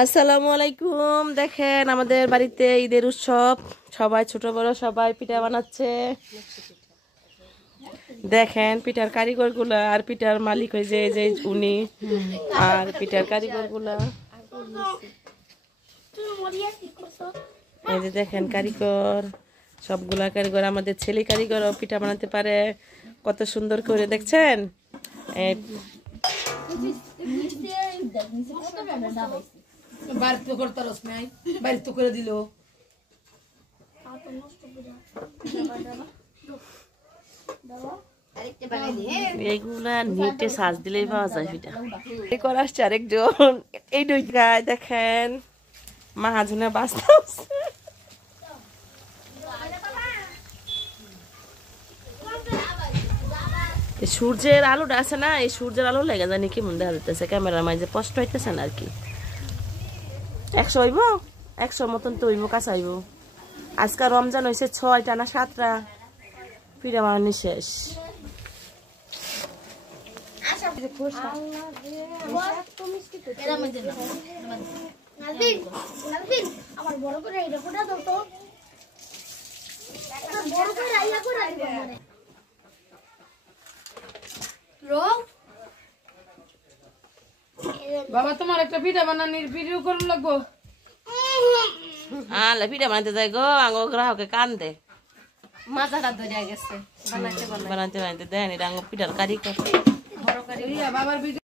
আসসালামু আলাইকুম। দেখেন আমাদের বাড়িতে ঈদের উৎসব, সবাই ছোট বড় সবাই পিঠা বানাচ্ছে। দেখেন পিঠার কারিগর গুলা আর পিঠার মালিক হয়েছে যে উনি, আর পিঠার কারিগর গুলা এই যে দেখেন কারিগর, সবগুলা কারিগর। আমাদের ছেলে কারিগরও পিঠা বানাতে পারে কত সুন্দর করে, দেখছেন। এইগুলা নেটে সার্চ দিলেই পাওয়া যায় পিঠা। করে আসছে আরেকজন, এই দুই গায়ে দেখেন মাহাজনে বাঁচতে। সূর্যের আলোটা আছে না, এই সূর্যের আলো লেগে জানি কি মন দেখা যাইতেছে, ক্যামেরার মাঝে স্পষ্ট হইতেছে না আর কি। 100 হইব, 100 মতন তো হইব, কাঁচা হইব। আজকাল রমজান হয়েছে 6টা না 7টা পিঠা বানানি শেষ। বাবা তোমার একটা পিঠা বানানির ভিডিও করুন লাগবো। পিঠা বানাতে যাই গো, আঙ্গো গ্রাহকে কান্দে মাথাটা ধরে গেছে বানাতে বানাতে দেন। এটা আঙ্গো পিঠার কারিগর বাবার ভিডিও।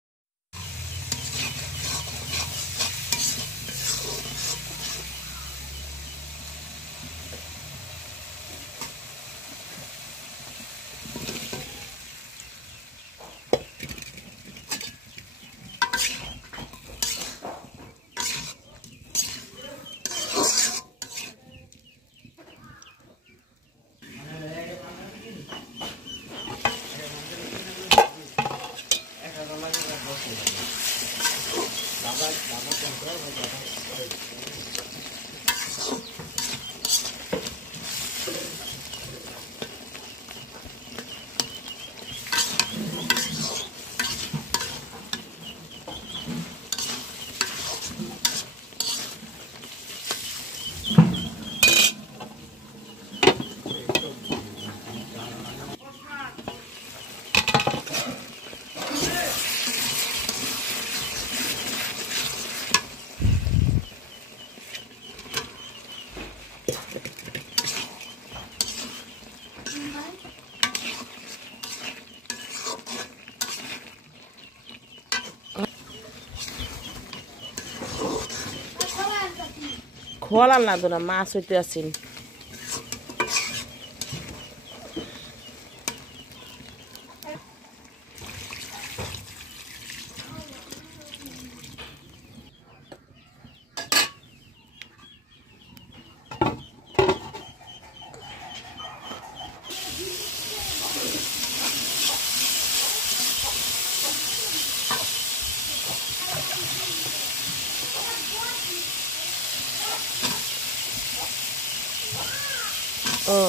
খোয়ালাম না তো না, মাছ হইতে আসেন। ও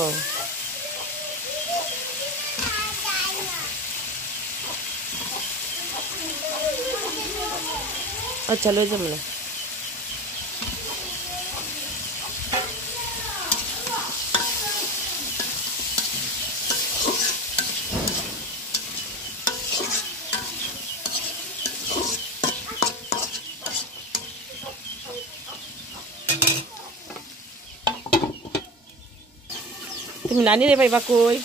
আচ্ছা, লই যাম না। তুমি নানি রে পাইবা কই?